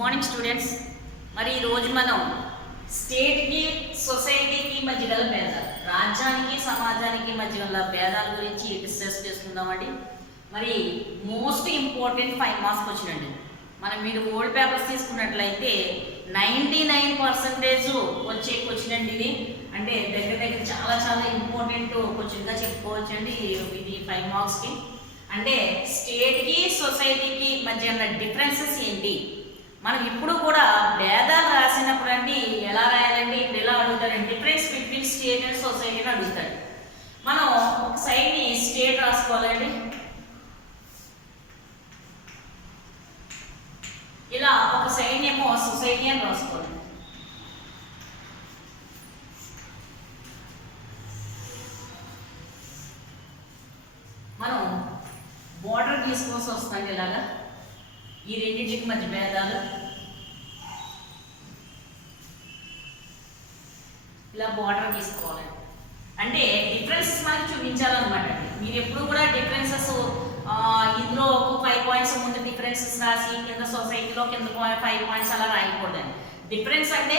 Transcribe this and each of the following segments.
Morning students. మరి ఈరోజు మనం స్టేట్కి సొసైటీకి మధ్య గల భేదాలు, రాజ్యానికి సమాజానికి మధ్య గల భేదాల గురించి డిస్కస్ చేసుకుందామండి. మరి మోస్ట్ ఇంపార్టెంట్ 5 మార్క్స్ క్వశ్చన్ అండి. మీరు ఓల్డ్ పేపర్స్ తీసుకున్నట్లయితే 99% వచ్చే క్వశ్చన్ అండి ఇది. అంటే దగ్గర చాలా చాలా ఇంపార్టెంట్ క్వశ్చన్గా చెప్పుకోవచ్చు అండి ఇది 5 మార్క్స్కి. అంటే స్టేట్కి సొసైటీకి మధ్య ఉన్న డిఫరెన్సెస్ ఏంటి, మనం ఇప్పుడు కూడా భేదాలు రాసినప్పుడు అండి ఎలా రాయాలండి, ఇప్పుడు ఎలా అడుగుతారండి, difference between state and society అని అడుగుతాడు. మనం ఒక సైడ్ని స్టేట్ రాసుకోవాలండి, ఇలా ఒక సైడ్ ఏమో సొసైటీ అని రాసుకోవాలి. మనం బోర్డర్ తీసుకోవాల్సి వస్తుంది ఇలాగా, ఈ రెండింటికి మధ్య భేదాలు ఇలా బోర్డర్ తీసుకోవాలి. అంటే డిఫరెన్సెస్ మనకి చూపించాలన్నమాట అండి. మీరు ఎప్పుడు కూడా డిఫరెన్సెస్ ఇందులో ఒక 5 పాయింట్స్ ముందు డిఫరెన్సెస్ రాసి కింద సొసైటీలో కింద 5 పాయింట్స్ అలా రాయకూడదండి. డిఫరెన్స్ అంటే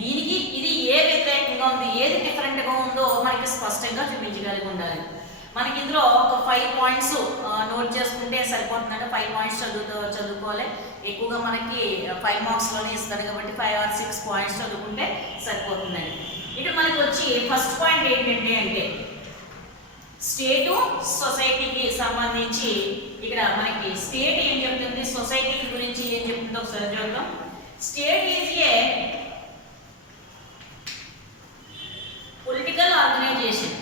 దీనికి ఇది ఏ వ్యతిరేకంగా ఉంది, ఏది డిఫరెంట్గా ఉందో మనకి స్పష్టంగా చూపించగలిగి ఉండాలి. మనకి ఇందులో ఒక 5 పాయింట్స్ నోట్ చేసుకుంటే సరిపోతుందంటే 5 పాయింట్స్ చదువుకోవాలి. ఎక్కువగా మనకి 5 మార్క్స్లోనే ఇస్తారు కాబట్టి 5 or 6 పాయింట్స్ చదువుకుంటే సరిపోతుందండి. ఇక్కడ మనకి వచ్చి ఫస్ట్ పాయింట్ ఏంటంటే అంటే స్టేటు సొసైటీకి సంబంధించి ఇక్కడ మనకి స్టేట్ ఏం చెప్తుంది, సొసైటీ గురించి ఏం చెప్తుందో ఒకసారి చూద్దాం. State is a political organization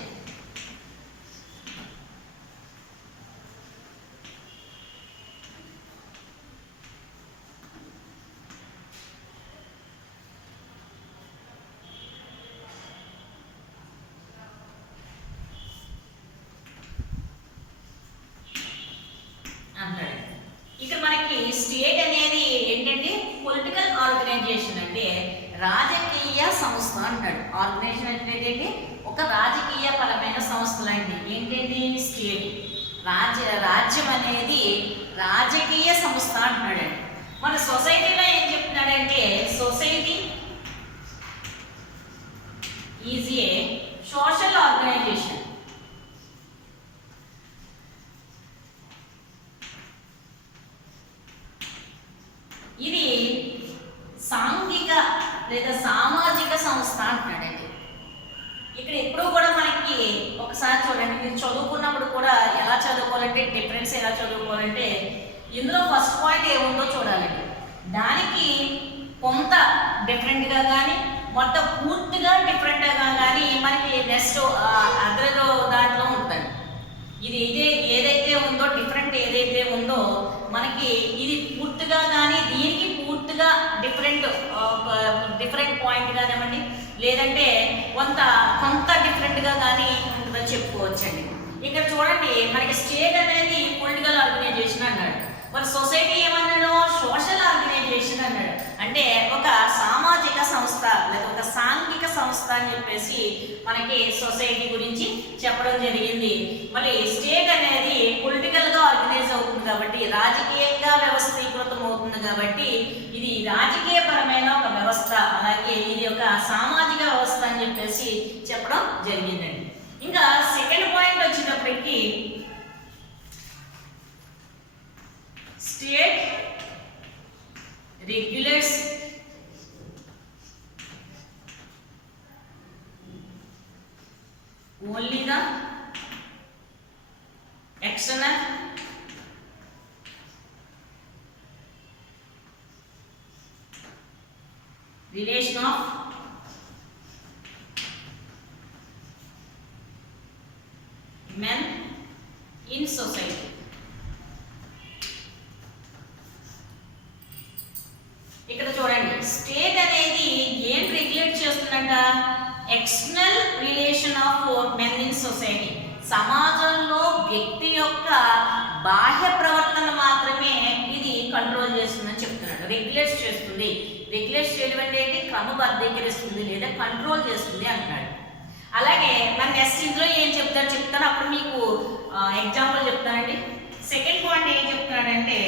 అంటాడు. ఇక్కడ మనకి స్టేట్ అనేది ఏంటంటే పొలిటికల్ ఆర్గనైజేషన్, అంటే రాజకీయ సంస్థ అంటాడు. ఆర్గనైజేషన్ అంటే ఏంటి, ఒక రాజకీయ పరమైన సంస్థలు అండి. ఏంటంటే స్టేట్ రాజ్యం అనేది రాజకీయ సంస్థ అంటున్నాడండి. మన సొసైటీలో ఏం చెప్తున్నాడంటే society is a social organization. ఇది సాంఘిక లేదా సామాజిక సంస్థ అంటున్నాడండి. ఇక్కడ ఎప్పుడు కూడా మనకి ఒకసారి చూడండి, మీరు చదువుకున్నప్పుడు కూడా ఎలా చదువుకోవాలంటే డిఫరెన్స్ ఎలా చదువుకోవాలంటే ఇందులో ఫస్ట్ పాయింట్ ఏముందో చూడాలండి. దానికి కొంత డిఫరెంట్గా కానీ మొత్తం పూర్తిగా డిఫరెంట్గా కానీ మనకి నెక్స్ట్ అదర్ దాంట్లో ఉంటుంది. ఇది ఏదైతే ఉందో డిఫరెంట్ ఏదైతే ఉందో మనకి ఇది పూర్తిగా కానీ దీనికి పూర్తిగా డిఫరెంట్ పాయింట్ కానివ్వండి, లేదంటే కొంత డిఫరెంట్గా కానీ ఉంటుందని చెప్పుకోవచ్చండి. ఇక్కడ చూడండి మనకి స్టేట్ అనేది పొలిటికల్ ఆర్గనైజేషన్ అన్నాడు, మరి సొసైటీ ఏమన్నాడు సోషల్ ఆర్గనైజేషన్ అన్నాడు. అంటే ఒక సామాజిక సంస్థ లేదా ఒక సాంఘిక సంస్థ అని చెప్పేసి మనకి సొసైటీ గురించి చెప్పడం జరిగింది. మళ్ళీ స్టేట్ అనేది పొలిటికల్గా ఆర్గనైజ్ అవుతుంది కాబట్టి రాజకీయంగా వ్యవస్థీకృతం అవుతుంది కాబట్టి ఇది రాజకీయపరమైన ఒక వ్యవస్థ, అలాగే ఇది ఒక సామాజిక వ్యవస్థ అని చెప్పేసి చెప్పడం జరిగిందండి. ఇంకా సెకండ్ పాయింట్ వచ్చేటప్పటికి state regulates only the external relation of men in society. ఇక్కడ చూడండి స్టేట్ అనేది ఏం రెగ్యులేట్ చేస్తుందంట, external relation of men in society. సమాజంలో వ్యక్తి యొక్క బాహ్య ప్రవర్తన మాత్రమే ఇది కంట్రోల్ చేస్తుందని చెప్తున్నాడు. రెగ్యులేట్ చేస్తుంది, రెగ్యులేట్ చేయడం అంటే ఏంటి, క్రమబద్ధీకరిస్తుంది లేదా కంట్రోల్ చేస్తుంది అంటున్నాడు. అలాగే మన నెక్స్ట్ ఇందులో ఏం చెప్తాను అప్పుడు మీకు ఎగ్జాంపుల్ చెప్తానండి. సెకండ్ పాయింట్ ఏం చెప్తున్నాడంటే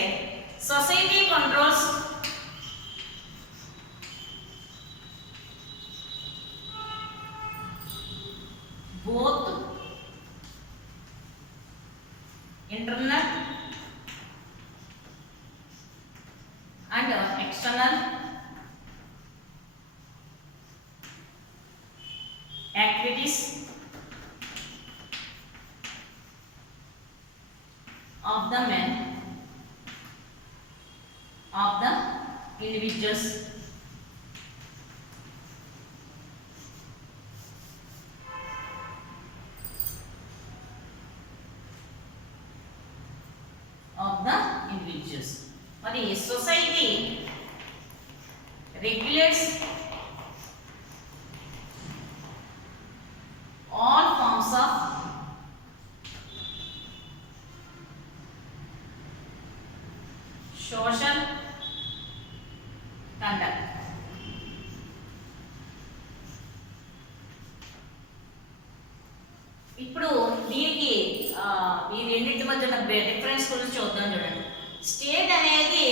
society controls internal and external activities of the men of the individuals of the individuals. మరి society regulates all forms of social conduct. ఇప్పుడు దీనికి ఈ రెండింటి మధ్య డిఫరెన్స్ గురించి చూద్దాం. చూడండి, స్టేట్ అనేది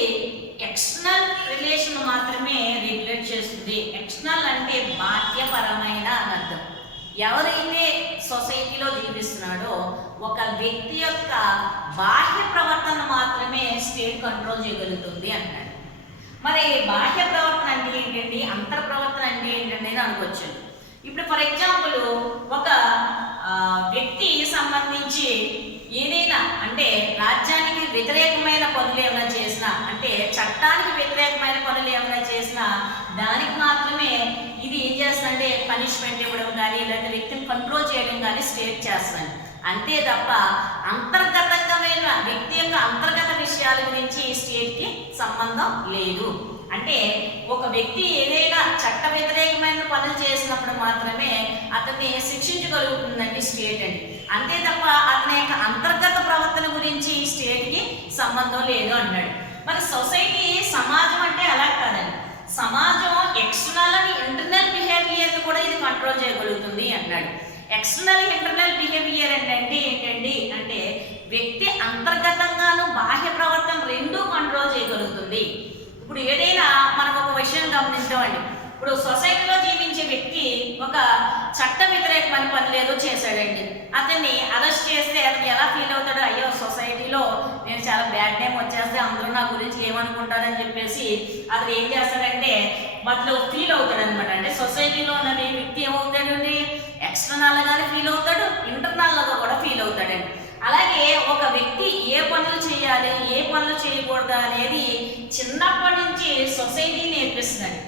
ఎక్స్టర్నల్ రిలేషన్ మాత్రమే రెగ్యులేట్ చేస్తుంది. ఎక్స్టర్నల్ అంటే బాహ్యపరమైన అని అర్థం. ఎవరైతే సొసైటీలో జీవిస్తున్నాడో ఒక వ్యక్తి యొక్క బాహ్య ప్రవర్తన మాత్రమే స్టేట్ కంట్రోల్ చేయగలుగుతుంది అంటాడు. మరి బాహ్య ప్రవర్తన అంటే ఏంటండి, అంతర్ ప్రవర్తన అంటే ఏంటండి అని అనుకోవచ్చు. ఇప్పుడు ఫర్ ఎగ్జాంపుల్ ఒక వ్యక్తి సంబంధించి ఏదైనా అంటే రాజ్యానికి వ్యతిరేకమైన పనులు ఏమైనా చేసినా, అంటే చట్టానికి వ్యతిరేకమైన పనులు ఏమైనా చేసినా దానికి మాత్రమే ఇది ఏం చేస్తుందంటే పనిష్మెంట్ ఇవ్వడం కానీ లేదా వ్యక్తిని కంట్రోల్ చేయడం కానీ స్టేట్ చేస్తుంది. అంతే తప్ప అంతర్గతమైన వ్యక్తి యొక్క అంతర్గత విషయాల గురించి స్టేట్కి సంబంధం లేదు. అంటే ఒక వ్యక్తి ఏదైనా చట్ట వ్యతిరేకమైన పనులు చేసినప్పుడు మాత్రమే అతన్ని శిక్షించగలుగుతుందండి స్టేట్ అండి. అంతే తప్ప అతని యొక్క అంతర్గత ప్రవర్తన గురించి స్టేట్కి సంబంధం లేదు అన్నాడు. మరి సొసైటీ సమాజం అంటే అలా కాదండి. సమాజం ఎక్స్టర్నల్ అని ఇంటర్నల్ బిహేవియర్ కూడా ఇది కంట్రోల్ చేయగలుగుతుంది అన్నాడు. ఎక్స్టర్నల్ ఇంటర్నల్ బిహేవియర్ అంటే ఏంటండి అంటే వ్యక్తి అంతర్గతంగాను బాహ్య ప్రవర్తన రెండూ కంట్రోల్ చేయగలుగుతుంది. ఇప్పుడు ఏదైనా మనం ఒక విషయం గమనించామండి. ఇప్పుడు సొసైటీలో జీవించే వ్యక్తి ఒక చట్ట వ్యతిరేకమైన పనులు ఏదో చేశాడండి. అతన్ని అరెస్ట్ చేస్తే అతను ఎలా ఫీల్ అవుతాడు, అయ్యో సొసైటీలో నేను చాలా బ్యాడ్ నేమ్ వచ్చేస్తే అందరూ నా గురించి ఏమనుకుంటారని చెప్పేసి అతను ఏం చేస్తాడంటే మొదలు ఫీల్ అవుతాడు అనమాట. అంటే సొసైటీలో ఉన్న వ్యక్తి ఏమవుతాడండి, ఎక్స్టర్నల్ గానే ఫీల్ అవుతాడు, ఇంటర్నల్ గా కూడా ఫీల్ అవుతాడండి. అలాగే ఒక వ్యక్తి ఏ పనులు చేయాలి ఏ పనులు చేయకూడదు అనేది చిన్నప్పటి నుంచి సొసైటీ నేర్పిస్తుంది.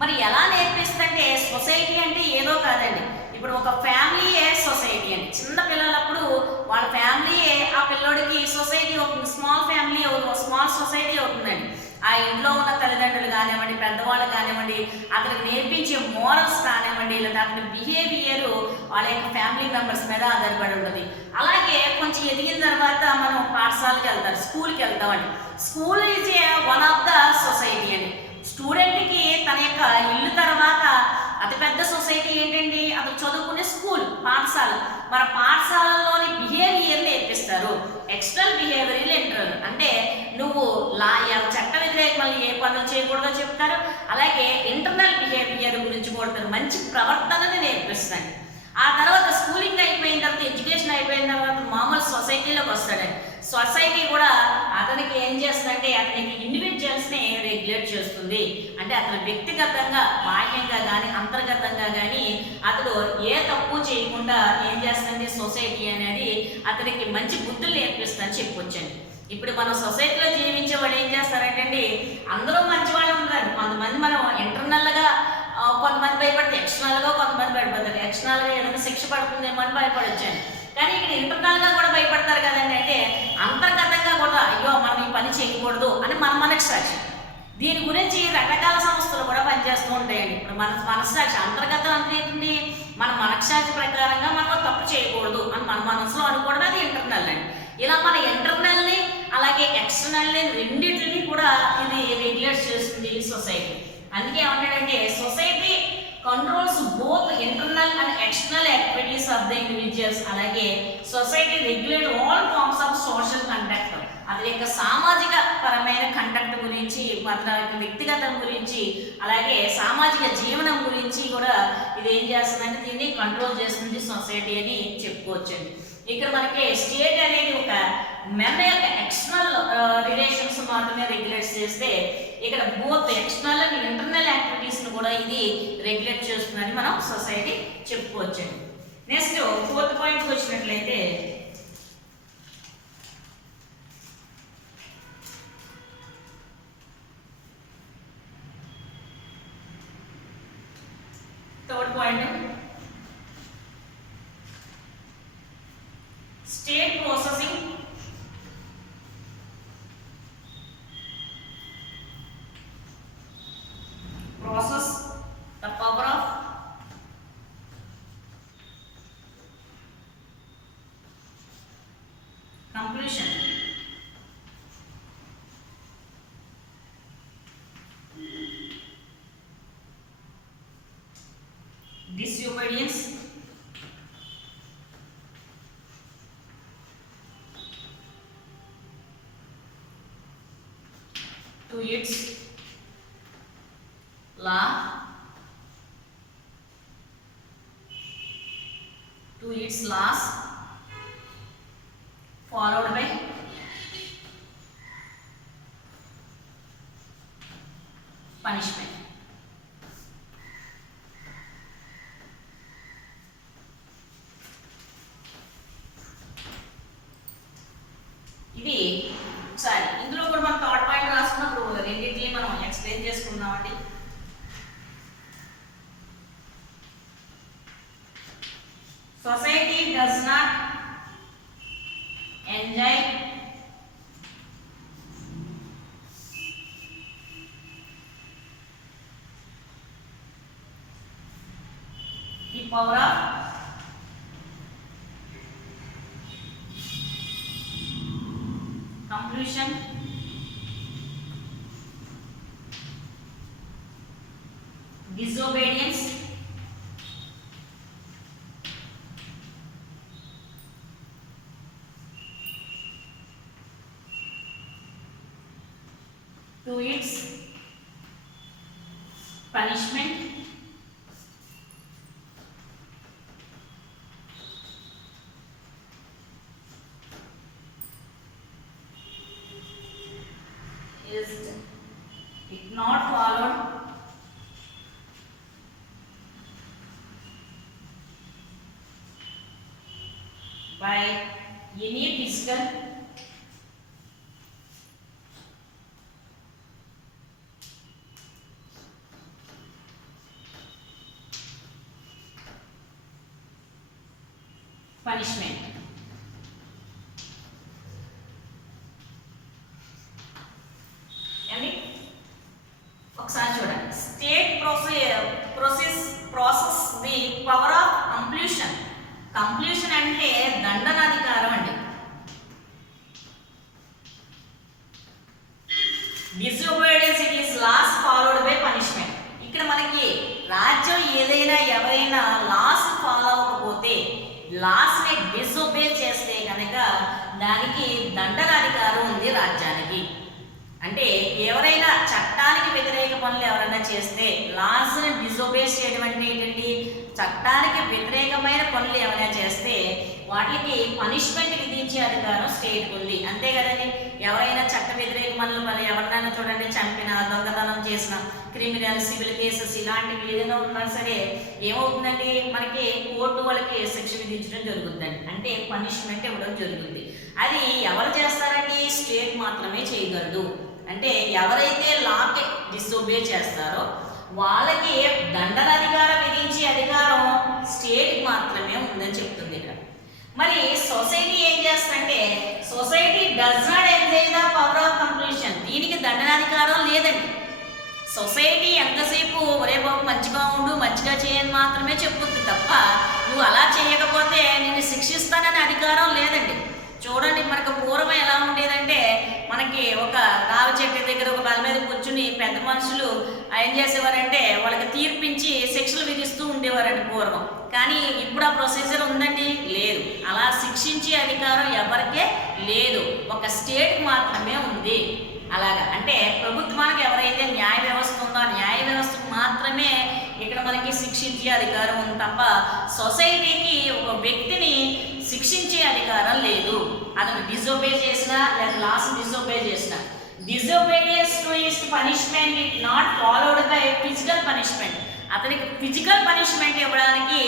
మరి ఎలా నేర్పిస్తుందంటే సొసైటీ అంటే ఏదో కాదండి. ఇప్పుడు ఒక ఫ్యామిలీయే సొసైటీ అండి. చిన్న పిల్లలప్పుడు వాళ్ళ ఫ్యామిలీయే ఆ పిల్లోడికి సొసైటీ అవుతుంది, స్మాల్ ఫ్యామిలీ అవుతుంది, స్మాల్ సొసైటీ అవుతుందండి. ఆ ఇంట్లో ఉన్న తల్లిదండ్రులు కానివ్వండి, పెద్దవాళ్ళు కానివ్వండి, అతనికి నేర్పించే మోరల్స్ కానివ్వండి, లేదా అతని బిహేవియర్ వాళ్ళ యొక్క ఫ్యామిలీ మెంబర్స్ మీద ఆధారపడి ఉంటుంది. అలాగే కొంచెం ఎదిగిన తర్వాత మనం పాఠశాలకు వెళ్తాం, స్కూల్కి వెళ్తామండి. School is one of the society అండి. స్టూడెంట్కి తన యొక్క ఇల్లు తర్వాత అతిపెద్ద సొసైటీ ఏంటండి, అతను చదువుకునే స్కూల్, పాఠశాల. మన పాఠశాలలోని బిహేవియర్ నేర్పిస్తారు. ఎక్స్టర్నల్ బిహేవియర్ ఇంటర్నల్ అంటే నువ్వు చట్ట వ్యతిరేకమని ఏ పనులు చేయకూడదో చెప్తారు. అలాగే ఇంటర్నల్ బిహేవియర్ గురించి కూడా మంచి ప్రవర్తనని నేర్పిస్తాడు. ఆ తర్వాత స్కూలింగ్ అయిపోయిన తర్వాత ఎడ్యుకేషన్ అయిపోయిన తర్వాత మామూలు సొసైటీలోకి వస్తాడండి. సొసైటీ కూడా అతనికి ఏం చేస్తుందంటే అతనికి ఇండివిజువల్స్ని రెగ్యులేట్ చేస్తుంది. అంటే అతను వ్యక్తిగతంగా బాహ్యంగా కానీ అంతర్గతంగా కానీ అతడు ఏ తప్పు చేయకుండా ఏం చేస్తుంది సొసైటీ అనేది అతనికి మంచి బుద్ధులు నేర్పిస్తుందని చెప్పొచ్చండి. ఇప్పుడు మనం సొసైటీలో జీవించే వాళ్ళు ఏం చేస్తారంటే అందరూ మంచి వాళ్ళు ఉంటారు. కొంతమంది మనం ఇంటర్నల్గా కొంతమంది భయపడితే ఎక్స్టర్నల్గా కొంతమంది భయపడతారు. ఎక్స్టర్నల్గా ఏదైనా శిక్ష పడుతుందేమో అని భయపడొచ్చాను. కానీ ఇక్కడ ఇంటర్నల్గా కూడా భయపడతారు కదండి. అంటే అంతర్గతంగా కూడా అయ్యో మనం ఈ పని చేయకూడదు అని మన మనస్సాక్షి. దీని గురించి రకరకాల సంస్థలు కూడా పనిచేస్తూ ఉంటాయండి. ఇప్పుడు మన మనస్సాక్షి అంతర్గతం అంటే ఏంటండి, మన మనస్సాక్షి ప్రకారంగా మనం తప్పు చేయకూడదు అని మన మనసులో అనుకోవడం అది ఇంటర్నల్ అండి. ఇలా మన ఇంటర్నల్ని అలాగే ఎక్స్టర్నల్ని రెండింటిని కూడా ఇది రెగ్యులేట్ చేస్తుంది సొసైటీ. అందుకే ఏమంటాడంటే society controls both internal and external activities of the individuals. అలాగే society regulate all forms of social conduct. అది యొక్క సామాజిక పరమైన కండక్ట్ గురించి, అతని యొక్క వ్యక్తిగతం గురించి, అలాగే సామాజిక జీవనం గురించి కూడా ఇది ఏం చేస్తుందంటే దీన్ని కంట్రోల్ చేస్తుంది సొసైటీ అని చెప్పుకోవచ్చండి. ఇక్కడ మనకి స్టేట్ అనేది ఒక మెన్ యొక్క ఎక్స్టర్నల్ రిలేషన్స్ మాత్రమే రెగ్యులేట్ చేస్తే ఇక్కడ both external and internal activities ను కూడా ఇది రెగ్యులేట్ చేస్తుందని మనం సొసైటీ చెప్పుకోవచ్చు. నెక్స్ట్ 4th పాయింట్ వచ్చినట్లయితే third point state processing process the power of completion. Disobedience to its law, to its laws, followed by punishment. ఇది సరే, ఇందులో కూడా మనం థర్డ్ పాయింట్ రాసుకున్నప్పుడు రెండింటిని మనం ఎక్స్ప్లెయిన్ చేసుకుందామండి. Society does not enjoy the power of completion, disobedience, to its punishment, is it not followed by any physical punishment. And ఒకసారి చూడండి, state process the power of compulsion. Compulsion అంటే దండనాధికారం అండి. Disobedience it is laws followed by punishment. ఇక్కడ మనకి రాజ్యం ఏదైనా ఎవరైనా లాస్ ఫాలో అవ్వకపోతే, లాస్ ని డిసోబే చేస్తే కనుక దానికి దండనాధికారం ఉంది రాజ్యానికి. అంటే ఎవరైనా చట్టానికి వ్యతిరేక పనులు ఎవరైనా చేస్తే, లాస్ ని డిసోబే చేయడం అంటే ఏంటండి, చట్టానికి వ్యతిరేకమైన పనులు ఏమైనా చేస్తే వాటికి పనిష్మెంట్ విధించే అధికారం స్టేట్ ఉంది. అంతే కదండి, ఎవరైనా చట్ట వ్యతిరేక పనులు ఎవరినైనా చూడండి, చంపిన, దొంగతనం చేసిన, క్రిమినల్, సివిల్ కేసెస్ ఇలాంటివి ఏదైనా ఉన్నా సరే ఏమవుతుందండి, మనకి కోర్టు వాళ్ళకి శిక్ష విధించడం జరుగుతుందండి. అంటే పనిష్మెంట్ ఇవ్వడం జరుగుతుంది. అది ఎవరు చేస్తారండి, స్టేట్ మాత్రమే చేయగలదు. అంటే ఎవరైతే లాకి డిసోబే చేస్తారో వాళ్ళకి దండనాధికారం విధించే అధికారం స్టేట్ మాత్రమే ఉందని చెప్తుంది ఇక్కడ. మరి సొసైటీ ఏం చేస్తుందంటే, society does not enjoy the power of completion. దీనికి దండనాధికారం లేదండి. సొసైటీ ఎంతసేపు ఒరే బాబు మంచిగా ఉండు, మంచిగా చేయని మాత్రమే చెప్పుద్ది తప్ప నువ్వు అలా చేయకపోతే నేను శిక్షిస్తానని అధికారం లేదండి. చూడండి, మనకు పూర్వం ఎలా ఉండేదంటే, మనకి ఒక రావి చెట్టు దగ్గర ఒక బల మీద కూర్చుని పెద్ద మనుషులు ఏం చేసేవారంటే వాళ్ళకి తీర్పించి శిక్షలు విధిస్తూ ఉండేవారండి పూర్వం. కానీ ఇప్పుడు ఆ ప్రొసీజర్ ఉందండి, లేదు. అలా శిక్షించే అధికారం ఎవరికే లేదు, ఒక స్టేట్ మాత్రమే ఉంది. అలాగా అంటే ప్రభుత్వానికి ఎవరైతే న్యాయ వ్యవస్థ ఉందో ఆ న్యాయ వ్యవస్థకు మాత్రమే ఇక ఇక్కడ మనకి శిక్షించే అధికారం ఉంది తప్ప సొసైటీకి ఒక వ్యక్తిని శిక్షించే అధికారం లేదు. అతను డిజోబే చేసినా లేదా లాస్ డిజోబే చేసినా, disobedience to his punishment it not followed by physical punishment. అతనికి ఫిజికల్ పనిష్మెంట్ ఇవ్వడానికి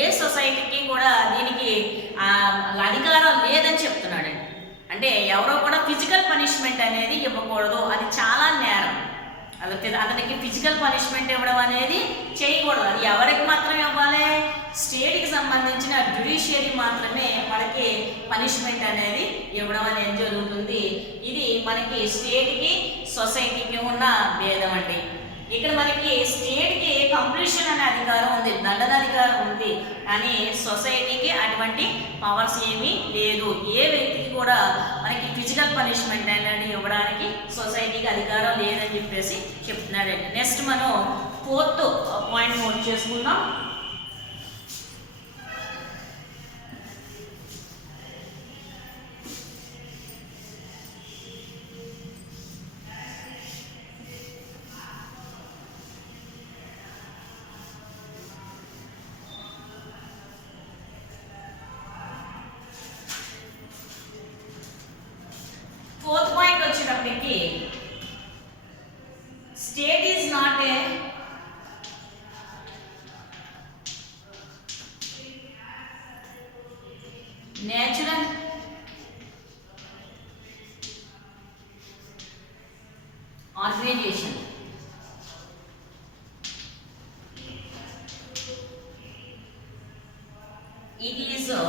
ఏ సొసైటీకి కూడా దీనికి అధికారం లేదని చెప్తున్నాడండి. అంటే ఎవరో కూడా ఫిజికల్ పనిష్మెంట్ అనేది ఇవ్వకూడదు, అది చాలా నేరం. అతనికి ఫిజికల్ పనిష్మెంట్ ఇవ్వడం అనేది చేయకూడదు. అది ఎవరికి మాత్రమే ఇవ్వాలి? స్టేట్కి సంబంధించిన జ్యుడిషియరీ మాత్రమే మనకి పనిష్మెంట్ అనేది ఇవ్వడం అనేది జరుగుతుంది. ఇది మనకి స్టేట్కి సొసైటీకి ఉన్న భేదం అండి. ఇక్కడ మనకి స్టేట్కి కంప్లీషన్ అనే అధికారం ఉంది, దండనాధికారం ఉంది, కానీ సొసైటీకి అటువంటి పవర్స్ ఏమీ లేదు. ఏ వ్యక్తికి కూడా మనకి ఫిజికల్ పనిష్మెంట్ అనేది ఇవ్వడానికి సొసైటీకి అధికారం లేదని చెప్పేసి చెప్తున్నాడండి. నెక్స్ట్ మనం 4th పాయింట్ నోట్ చేసుకుందాం. State is not a natural organization. It is a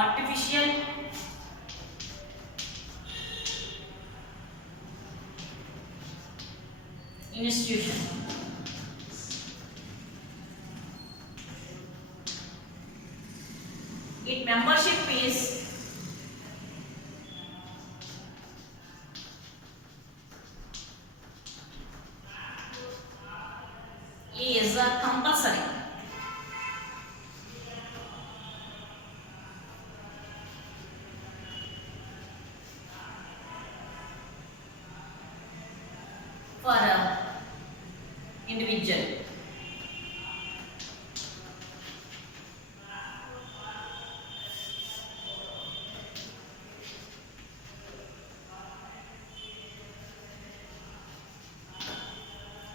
artificial institution. Its membership is compulsory. For individual.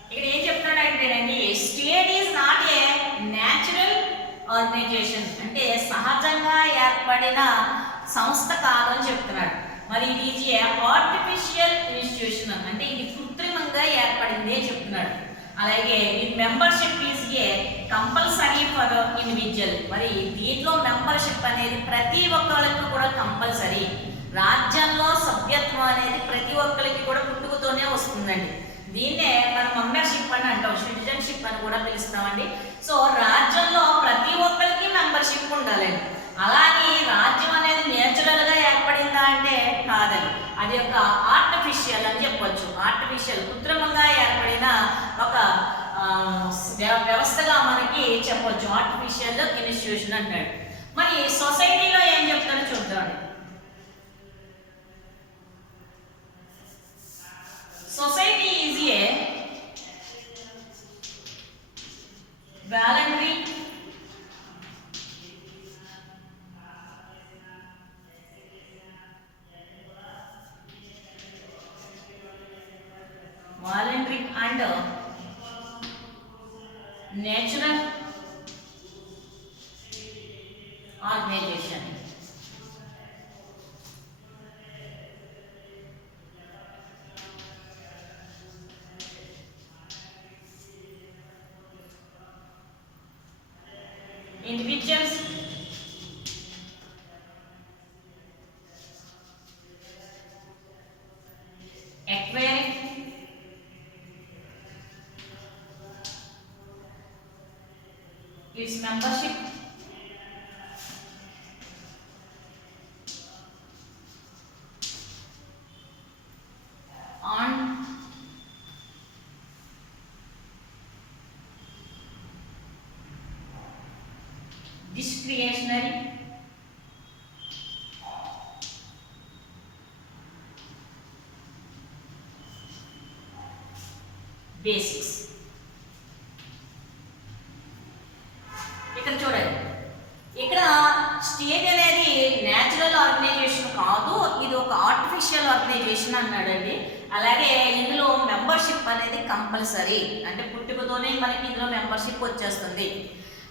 ఇక్కడ ఏం చెప్తాడంటేనండి, state is not a natural organisation, అంటే సహజంగా ఏర్పడిన సంస్థ కాదని చెప్తున్నాడు. మరి ఇది ఈజ్ ఏ ఆర్టిఫిషియల్ ఇన్స్టిట్యూషన్, అంటే ఇది కృత్రిమంగా ఏర్పడింది అని చెప్తున్నాడు. అలాగే ఈ membership is a compulsory for individual. మరి దీంట్లో మెంబర్షిప్ అనేది ప్రతి ఒక్కరికి కూడా కంపల్సరీ. రాజ్యంలో సభ్యత్వం అనేది ప్రతి ఒక్కరికి కూడా పుట్టుకతోనే వస్తుందండి. దీన్నే మనం మెంబర్షిప్ అని అంటాం, సిటిజన్షిప్ అని కూడా పిలుస్తామండి. సో రాజ్యంలో ప్రతి ఒక్కరికి మెంబర్షిప్ ఉండాలండి. అలాగే రాజ్యం అనేది నేచురల్గా ఏర్పడిందా అంటే కాదండి, అది ఒక ఆర్టిఫిషియల్ అని చెప్పొచ్చు. ఆర్టిఫిషియల్, కృత్రిమంగా ఏర్పడిన ఒక వ్యవస్థగా మనకి చెప్పొచ్చు. ఆర్టిఫిషియల్ ఇన్స్టిట్యూషన్ అంటాడు. మరి సొసైటీలో ఏం చెప్తారో చూద్దాం. Society is A voluntary and natural organization. Individuals acquire its membership on discretionary basis. Organization అన్నాడండి. అలాగే ఇందులో మెంబర్షిప్ అనేది కంపల్సరీ, అంటే పుట్టుకతోనే మనకి ఇందులో మెంబర్షిప్ వచ్చేస్తుంది.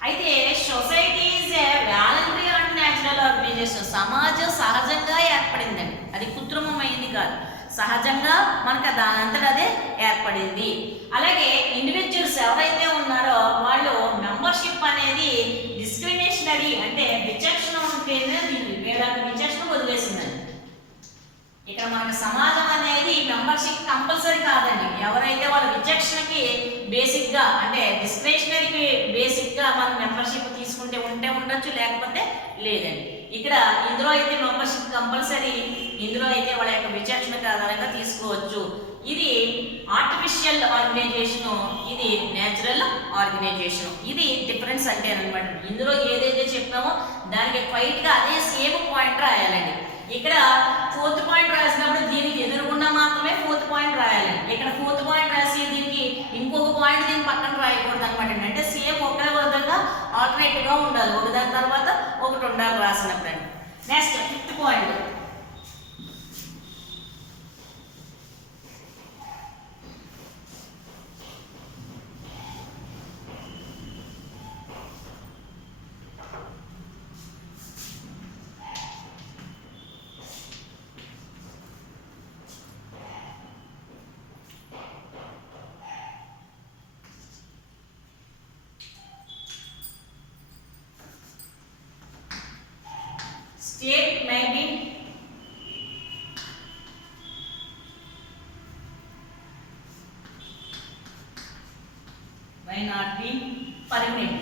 అయితే society is a voluntary and natural organization. సమాజం సహజంగా ఏర్పడిందండి, అది కృత్రిమమైంది కాదు, సహజంగా మనకు దానంతట అదే ఏర్పడింది. అలాగే ఇండివిజువల్స్ ఎవరైతే ఉన్నారో వాళ్ళు మెంబర్షిప్ అనేది డిస్క్రిమినేషనరీ, అంటే విచక్షణ ఉంటేనే వీళ్ళకి విచక్షణ వదిలేసిందండి. ఇక్కడ మనకు సమాజం అనేది మెంబర్షిప్ కంపల్సరీ కాదండి. ఎవరైతే వాళ్ళ విచక్షణకి బేసిక్గా, అంటే డిస్క్రిమినేషనరీకి బేసిక్గా మనం మెంబర్షిప్ తీసుకుంటే ఉంటే ఉండొచ్చు, లేకపోతే లేదండి. ఇక్కడ ఇందులో అయితే మెంబర్షిప్ కంపల్సరీ, ఇందులో అయితే వాళ్ళ యొక్క విచక్షణకు ఆధారంగా తీసుకోవచ్చు. ఇది ఆర్టిఫిషియల్ ఆర్గనైజేషను, ఇది నేచురల్ ఆర్గనైజేషన్. ఇది డిఫరెన్స్ అంటే అనమాట. ఇందులో ఏదైతే చెప్పామో దానికి ఫైట్గా అదే సేమ్ పాయింట్ రాయాలండి. ఇక్కడ 4th పాయింట్ రాసినప్పుడు దీనికి ఎదురుగుండా మాత్రమే 4th పాయింట్ రాయాలండి. ఇక్కడ 4th పాయింట్ రాసి దీనికి ఇంకొక పాయింట్ దీని పక్కన రాయకూడదు అనమాట. అంటే సేమ్ ఒకే విధంగా ఆల్టర్నేట్గా ఉండాలి, ఒకదాని తర్వాత ఒకటి ఉండాలి రాసినప్పుడు అండి. Next 5th point, state may be may not be permanent.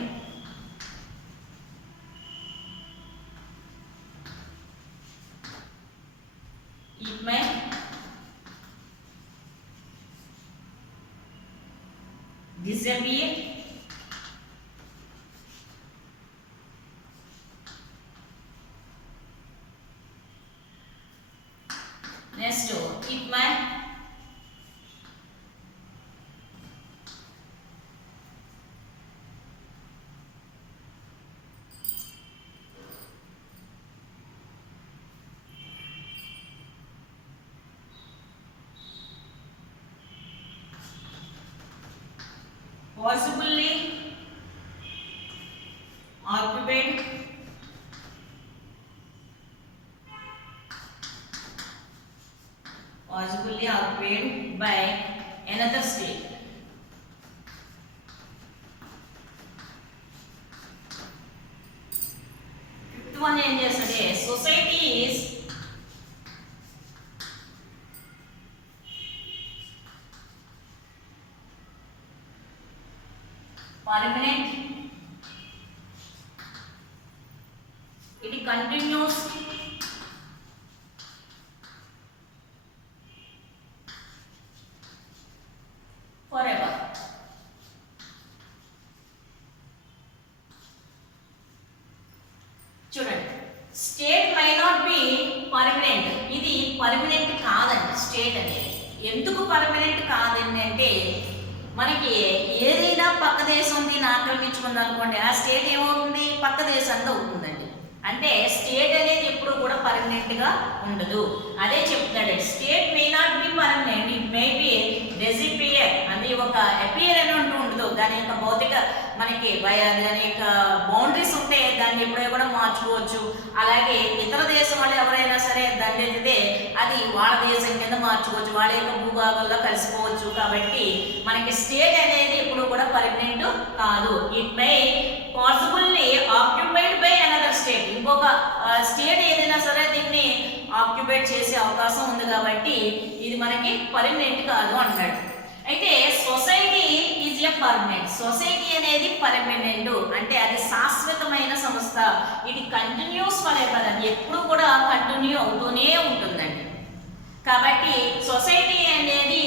It may disappear next it may possibly occupied by another state. Fifth one ఏం చేస్తుంది, society is permanent, it continues forever. చూడండి, state my not be permanent, ఇది permanent కాదండి state అనేది. ఎందుకు permanent కాదండి అంటే, మనకి ఏదైనా పక్క దేశం దీన్ని ఆక్రమించుకుంది అనుకోండి, ఆ స్టేట్ ఏమవుతుంది, పక్క దేశంలో అవుతుందండి. అంటే స్టేట్ అనేది ఎప్పుడు కూడా పర్మనెంట్గా ఉండదు. అదే చెప్తాడు, state may not be permanent, it may be disappear. అది ఒక అపియర్ అని ఉండదు, దాని యొక్క భౌతిక మనకి దాని యొక్క బౌండరీస్ ఉంటే దాన్ని ఎప్పుడో కూడా మార్చుకోవచ్చు. అలాగే ఇతర దేశం వాళ్ళు ఎవరైనా సరే దాన్ని అయితే అది వాళ్ళ దేశం కింద మార్చుకోవచ్చు, వాళ్ళ యొక్క భూభాగంలో కలిసిపోవచ్చు. కాబట్టి మనకి స్టేట్ అనేది ఎప్పుడు కూడా పర్మనెంట్ కాదు. It may possibly occupied by another state, ఇంకొక స్టేట్ ఏదైనా సరే దీన్ని ఆక్యుపైడ్ చేసే అవకాశం ఉంది. కాబట్టి ఇది మనకి పర్మనెంట్ కాదు అంటాడు. అయితే society is a permanent, society అనేది పర్మనెంట్ అంటే అది శాశ్వతమైన సంస్థ. ఇది కంటిన్యూస్ ఫర్ ఎవర్, అది ఎప్పుడు కూడా కంటిన్యూ అవుతూనే ఉంటుందండి. కాబట్టి సొసైటీ అనేది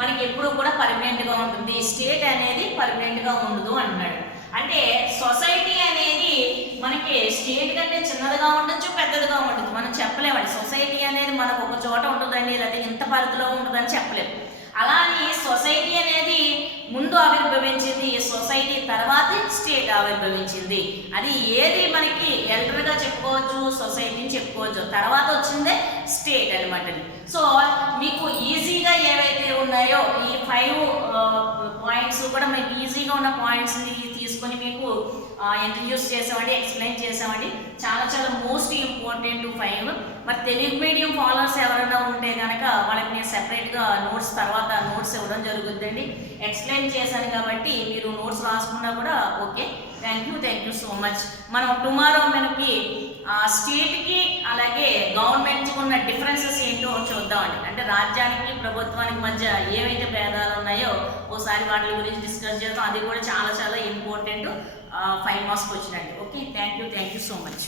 మనకి ఎప్పుడు కూడా పర్మనెంట్గా ఉంటుంది, స్టేట్ అనేది పర్మనెంట్గా ఉండదు అన్నాడు. అంటే సొసైటీ అనేది మనకి స్టేట్ కంటే చిన్నదిగా ఉండొచ్చు, పెద్దదిగా ఉండొచ్చు, మనం చెప్పలేమండి. సొసైటీ అనేది మనకు ఒక చోట ఉంటుందండి, లేకపోతే ఇంత పరిధిలో ఉంటుందని చెప్పలేము. అలానే సొసైటీ అనేది ముందు ఆవిర్భవించింది, సొసైటీ తర్వాత స్టేట్ ఆవిర్భవించింది. అది ఏది మనకి ఎల్డర్గా చెప్పుకోవచ్చు, సొసైటీని చెప్పుకోవచ్చు. తర్వాత వచ్చిందే స్టేట్ అనమాట. సో మీకు ఈజీగా ఏవైతే ఉన్నాయో ఈ 5 పాయింట్స్ కూడా మీకు ఈజీగా ఉన్న పాయింట్స్ని తీసుకొని మీకు ఇంట్రడ్యూస్ చేసామండి, ఎక్స్ప్లెయిన్ చేసామండి. చాలా చాలా మోస్ట్ ఇంపార్టెంట్ 5. మరి తెలుగు మీడియం ఫాలోవర్స్ ఎవరైనా ఉంటే కనుక వాళ్ళకి నేను సెపరేట్గా నోట్స్ తర్వాత నోట్స్ ఇవ్వడం జరుగుతుందండి. ఎక్స్ప్లెయిన్ చేశాను కాబట్టి మీరు నోట్స్ రాసుకున్నా కూడా okay. Thank you so much. మనం టుమారో మనకి స్టేట్కి అలాగే గవర్నమెంట్కి ఉన్న డిఫరెన్సెస్ ఏంటో చూద్దామండి. అంటే రాజ్యానికి ప్రభుత్వానికి మధ్య ఏవైతే భేదాలు ఉన్నాయో ఒకసారి వాటి గురించి డిస్కస్ చేద్దాం. అది కూడా చాలా చాలా ఇంపార్టెంట్ 5 మార్క్స్కి వచ్చినట్టు. Okay, thank you so much.